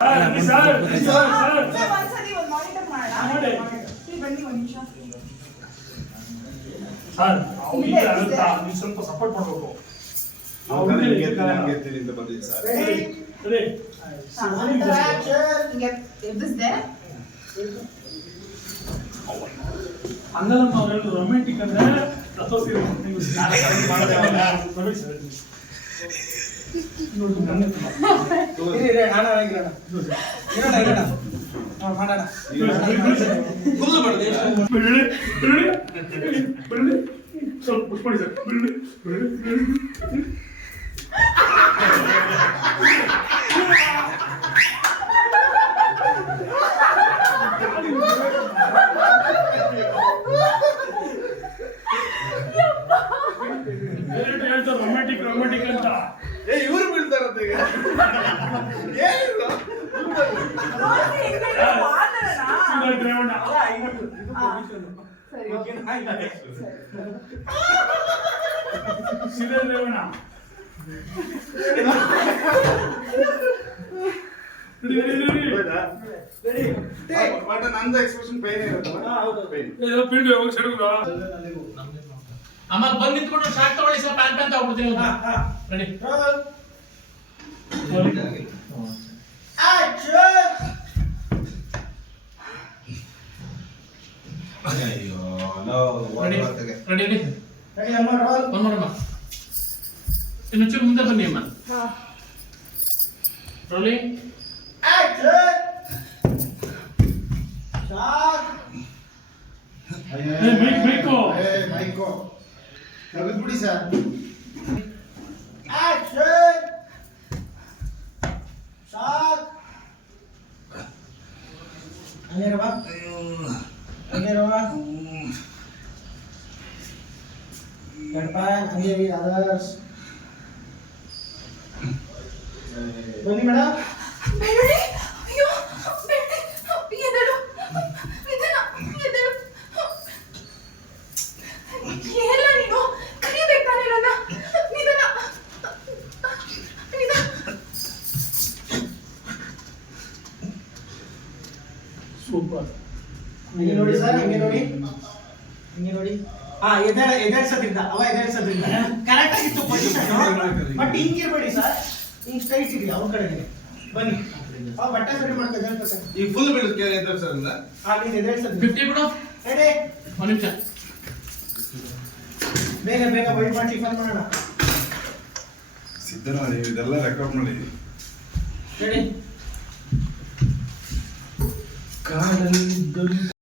Sir ನೀವು ಸ್ವಲ್ಪ support ಮಾಡಬೇಕು. ಅಂಗಲಮ್ಮ ಅವರು ರೊಮ್ಯಾಂಟಿಕ್ ಅಂದ್ರೆ ಸ್ವಲ್ಪ ಪುಷ್ ಮಾಡಿ ಸರ್. ರೊಮ್ಯಾಂಟಿಕ್ ರೊಮ್ಯಾಂಟಿಕ್ ಅಂತ ಇವರು ಬೀಳ್ತಾರಂತೆ. ನಂದು ಎಕ್ಸ್ಪ್ರೆಷನ್ ಪೇನ್ ಅಮ್ಮ ಬಂದು ನಿಂತ್ಕೊಂಡು ಶಾಕ್ ತಗೊಳ್ಳಿ ಸರ್. ಪ್ಯಾನ್ ಪ್ಯಾನ್ ತಗೊಳ್ತೀನಿ. ರೆಡಿ ರೆಡಿ ಅಮ್ಮ ಇನ್ನೊಂಚೂರು ಮುಂದೆ ಬನ್ನಿ ಅಮ್ಮ. ರೋಲಿಂಗ್ ಬಿಡಿ ಸರ್. ಬನ್ನಿ ಮೇಡಮ್. ಸೂಪರ್. ಹಂಗೆ ನೋಡಿ ಸರ್, ಹಂಗೆ ನೋಡಿ, ಹಂಗೆ ನೋಡಿ. ಎದೇಳ್ಸೋದ್ರಿಂದ ಅವ ಎದೇಳ್ಸೋದ್ರಿಂದ ಕರೆಕ್ಟ್ ಆಗಿತ್ತು ಪೊಸಿಷನ್. ಬಟ್ ಹಿಂಗಿರ್ಬೇಡಿ ಸರ್, ಹಿಂಗ್ ಸ್ಟ್ರೈಟ್ ಇಡಿ ಅವ್ರ ಕಡೆಗೆ ಬನ್ನಿ. ಅವ ಬಟ್ಟೆ ಸರಿ ಮಾಡ್ತಾ ಎದೇಳ್ತಾರೆ. ಈ ಫುಲ್ ಬೀಳುತ್ತೆ ಎದುರಿಸೋದ್ರಿಂದ. ನೀನು ಎದೇಳ್ಸೋದು 50 ಬಿಡು. ರೆಡಿ, ಒಂದು ನಿಮಿಷ ಬೇಗ ಬೇಗ ವೈಟ್ ಮಾಡಿ ಟಿಫನ್ ಮಾಡೋಣ. ಸಿದ್ಧನ ಇದೆಲ್ಲ ರೆಕಾರ್ಡ್ ಮಾಡಿ. ರೆಡಿ. ಕಾಡಲ್ಲಿ